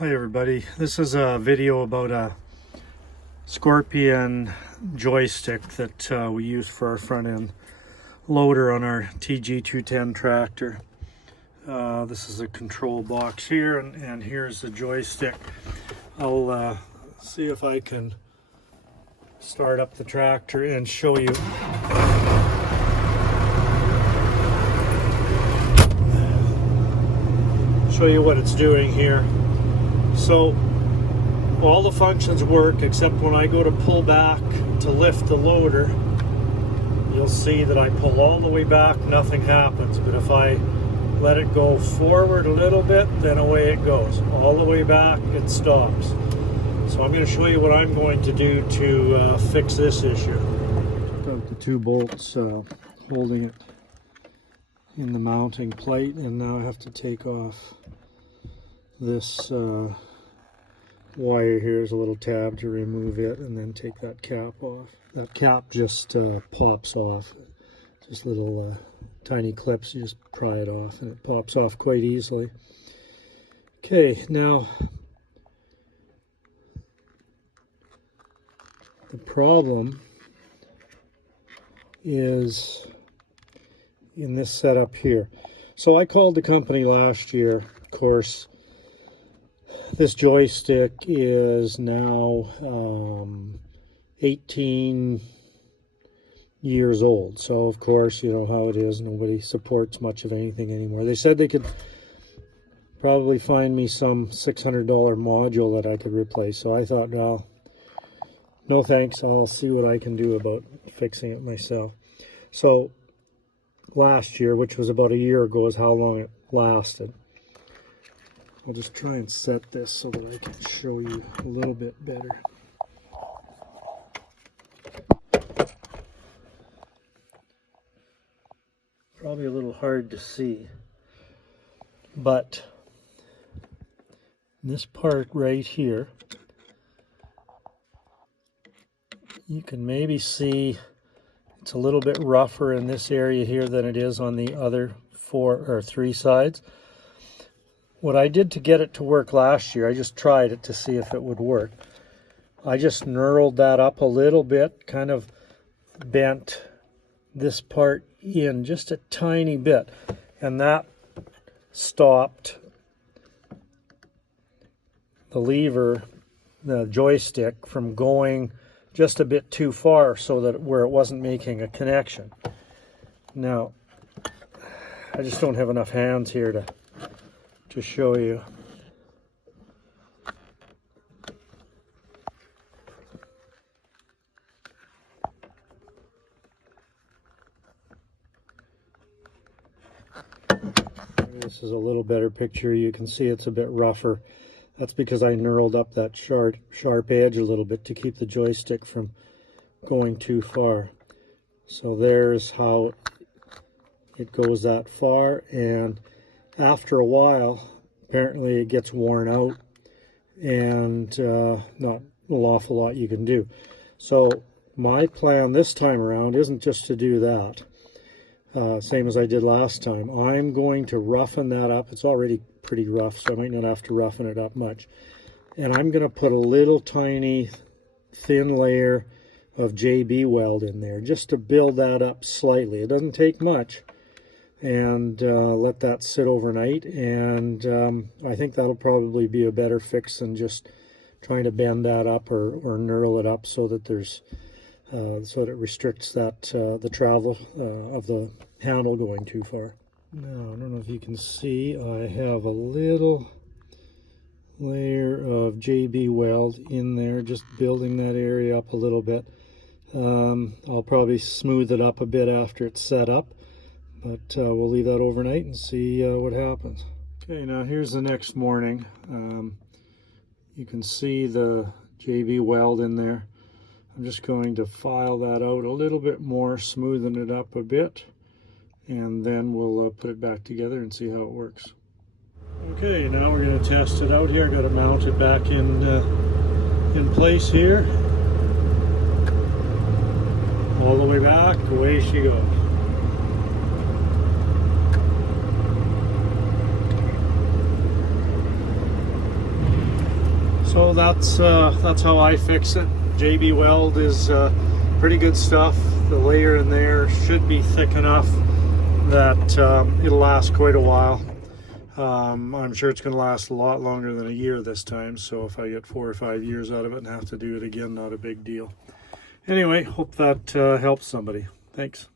Hi everybody, this is a video about a Scorpion joystick that we use for our front end loader on our TG210 tractor. This is a control box here, and here's the joystick. I'll see if I can start up the tractor and show you. What it's doing here. So all the functions work except when I go to pull back to lift the loader, you'll see that I pull all the way back, nothing happens. But if I let it go forward a little bit, then away it goes. All the way back, it stops. So I'm going to show you what I'm going to do to fix this issue. Took out the two bolts holding it in the mounting plate, and now I have to take off this wire. Here's a little tab to remove it, and then take that cap off. That cap just pops off. Just little tiny clips, you just pry it off and it pops off quite easily. Okay, now the problem is in this setup here. So I called the company last year. Of course, this joystick is now 18 years old. So of course, you know how it is. Nobody supports much of anything anymore. They said they could probably find me some $600 module that I could replace. So I thought, well, no thanks. I'll see what I can do about fixing it myself. So last year, which was about a year ago, is how long it lasted. I'll just try and set this so that I can show you a little bit better. Probably a little hard to see, but this part right here, you can maybe see it's a little bit rougher in this area here than it is on the other three sides. What I did to get it to work last year, I just tried it to see if it would work. I just knurled that up a little bit, kind of bent this part in just a tiny bit, and that stopped the lever, the joystick, from going just a bit too far, so that where it wasn't making a connection. Now, I just don't have enough hands here to show you. This is a little better picture. You can see it's a bit rougher. That's because I knurled up that sharp edge a little bit to keep the joystick from going too far. So there's how it goes that far, and after a while, apparently it gets worn out, and not an awful lot you can do. So my plan this time around isn't just to do that, same as I did last time. I'm going to roughen that up. It's already pretty rough, so I might not have to roughen it up much. And I'm going to put a little tiny thin layer of JB weld in there, just to build that up slightly. It doesn't take much. And let that sit overnight, and I think that'll probably be a better fix than just trying to bend that up or knurl it up so that there's so that it restricts that the travel of the handle going too far. Now, I don't know if you can see, I have a little layer of JB weld in there, just building that area up a little bit. I'll probably smooth it up a bit after it's set up, but we'll leave that overnight and see what happens. Okay, now here's the next morning. You can see the JB weld in there. I'm just going to file that out a little bit more, smoothen it up a bit, and then we'll put it back together and see how it works. Okay, now we're going to test it out here. I've got to mount it back in place here. All the way back, away she goes. So that's how I fix it. JB Weld is pretty good stuff. The layer in there should be thick enough that it'll last quite a while. I'm sure it's going to last a lot longer than a year this time, so if I get 4 or 5 years out of it and have to do it again, not a big deal. Anyway, hope that helps somebody. Thanks.